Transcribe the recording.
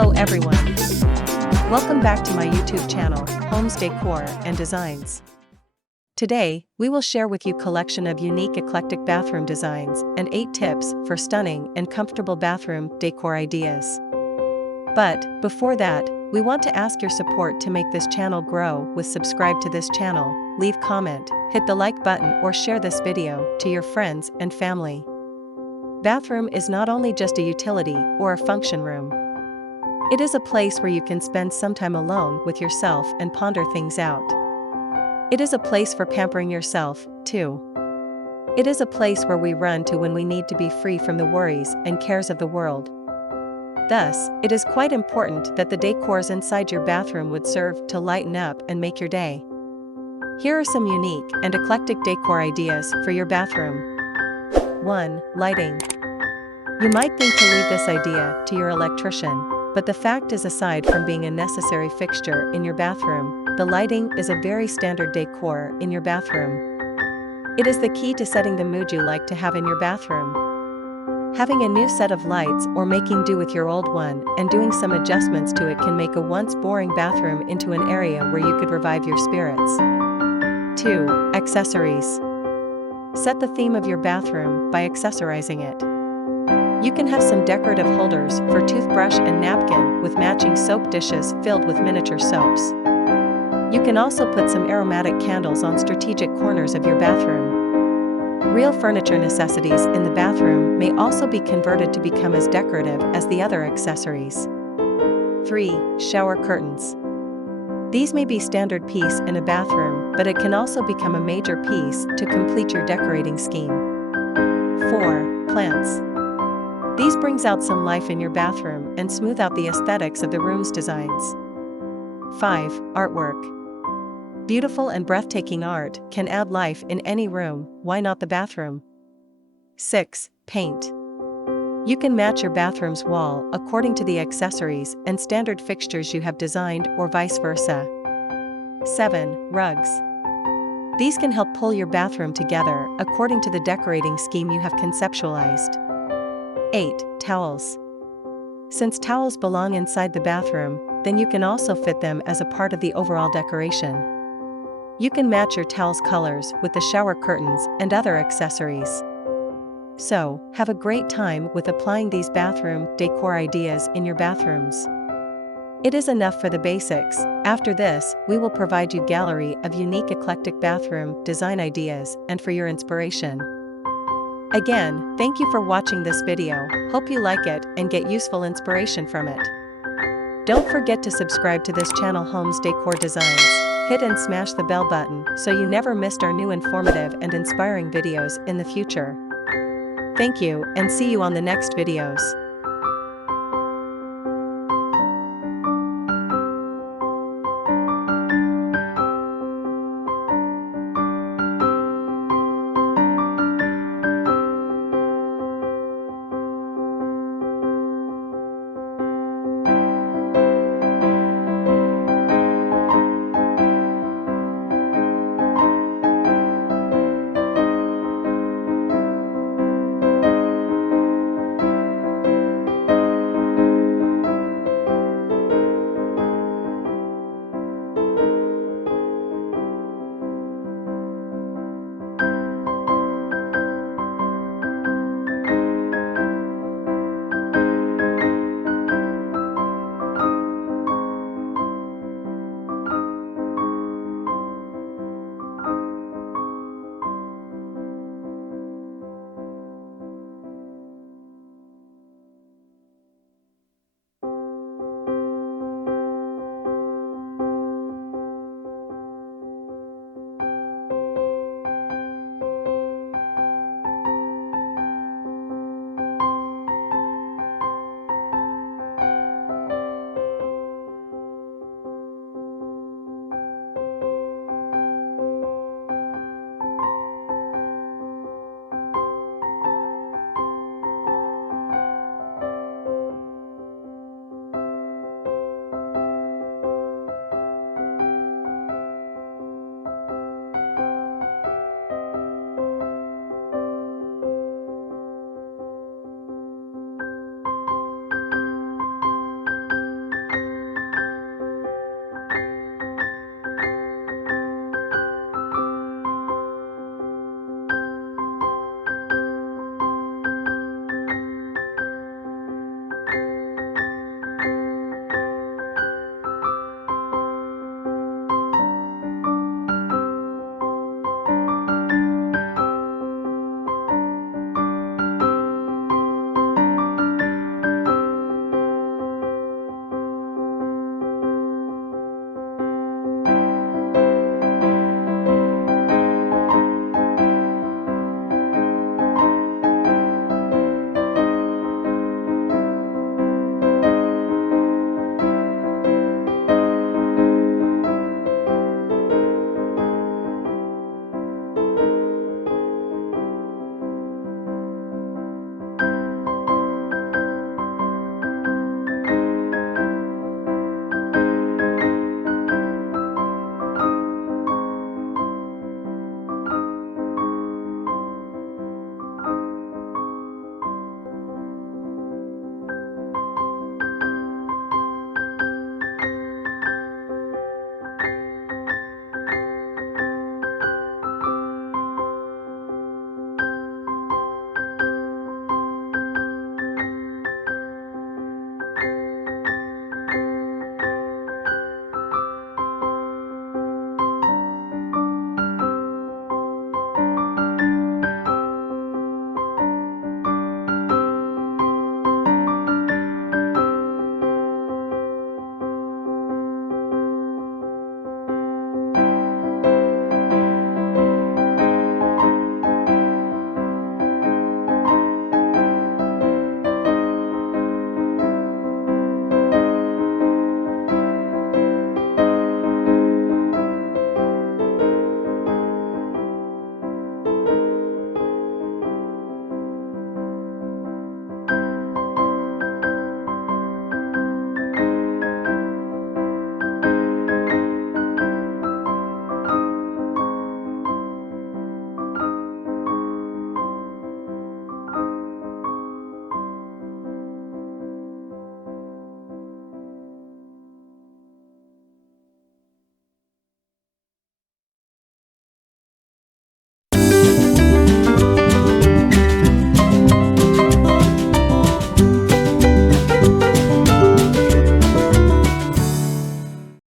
Hello everyone. Welcome back to my YouTube channel, Homes Decor and Designs. Today, we will share with you collection of unique eclectic bathroom designs and 8 tips for stunning and comfortable bathroom decor ideas. But, before that, we want to ask your support to make this channel grow with subscribe to this channel, leave comment, hit the like button or share this video to your friends and family. Bathroom is not only just a utility or a function room. It is a place where you can spend some time alone with yourself and ponder things out. It is a place for pampering yourself, too. It is a place where we run to when we need to be free from the worries and cares of the world. Thus, it is quite important that the decors inside your bathroom would serve to lighten up and make your day. Here are some unique and eclectic decor ideas for your bathroom. 1. Lighting. You might think to leave this idea to your electrician, but the fact is, aside from being a necessary fixture in your bathroom, the lighting is a very standard decor in your bathroom. It is the key to setting the mood you like to have in your bathroom. Having a new set of lights or making do with your old one and doing some adjustments to it can make a once boring bathroom into an area where you could revive your spirits. 2. Accessories. Set the theme of your bathroom by accessorizing it. You can have some decorative holders for toothbrush and napkin with matching soap dishes filled with miniature soaps. You can also put some aromatic candles on strategic corners of your bathroom. Real furniture necessities in the bathroom may also be converted to become as decorative as the other accessories. 3. Shower curtains. These may be standard piece in a bathroom, but it can also become a major piece to complete your decorating scheme. 4. Plants. These brings out some life in your bathroom and smooth out the aesthetics of the room's designs. 5. Artwork. Beautiful and breathtaking art can add life in any room, why not the bathroom? 6. Paint. You can match your bathroom's wall according to the accessories and standard fixtures you have designed or vice versa. 7. Rugs. These can help pull your bathroom together according to the decorating scheme you have conceptualized. 8. Towels. Since towels belong inside the bathroom, then you can also fit them as a part of the overall decoration. You can match your towel's colors with the shower curtains and other accessories. So, have a great time with applying these bathroom decor ideas in your bathrooms. It is enough for the basics. After this, we will provide you gallery of unique eclectic bathroom design ideas and for your inspiration. Again, thank you for watching this video. Hope you like it and get useful inspiration from it. Don't forget to subscribe to this channel, Homes Decor Designs. Hit and smash the bell button so you never missed our new informative and inspiring videos in the future. Thank you and see you on the next videos.